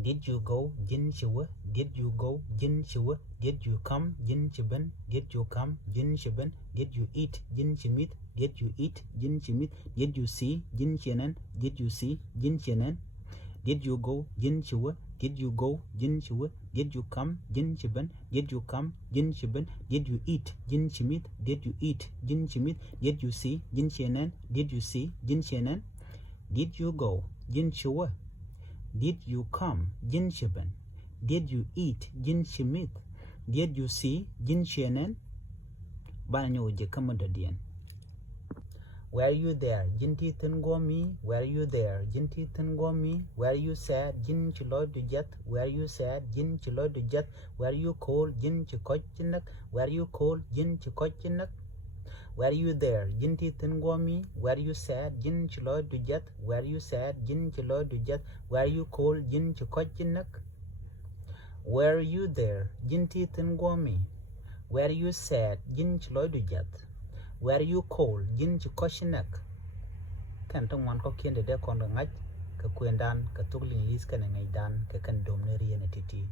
Did you go? Jin Shiwa. Did you go? Jin Shiwa. Did you come? Jin Shiban. Did you come? Jin Shiban. Did you eat? Jin Shimit. Did you eat? Jin Shimit. Did you see? Jin Shianan. Did you see? Jin Shianan. Did you go? Jin Shiwa. Did you go? Jin Shiwa. Did you come? Jin Shiban. Did you come? Jin Shiban. Did you eat? Jin Shimit. Did you eat? Jin Shimit. Did you see? Jin Shianan. Did you see? Jin Shianan. Did you go? Jin Shiwa. Did you come? Jin Shiban. Did you eat? Jin Shimit. Did you see? Jin Shianan. Bana nyo je kama da diyan. Were you there? Jin ti me. Were you there? Jin ti me. Were you sad? Jin chilo du jet. Were you sad? Jin chilo du jet. Were you cold? Jin chikochinak. Were you cold? Jin chikochinak. Were you there? Jin ti me. Were you sad? Jin chilo du jet. Were you sad? Jin chilo du jet. Were you cold? Jin chikochinak. Were you there? Jin ti me. Were you sad? Jin chilo du jet. Were you cold? Jin chikochinak. Kan tong wan ko kiende de kon ngaj ka kwendan ka tukling lis kan ngai dan ka kan domne riene titi.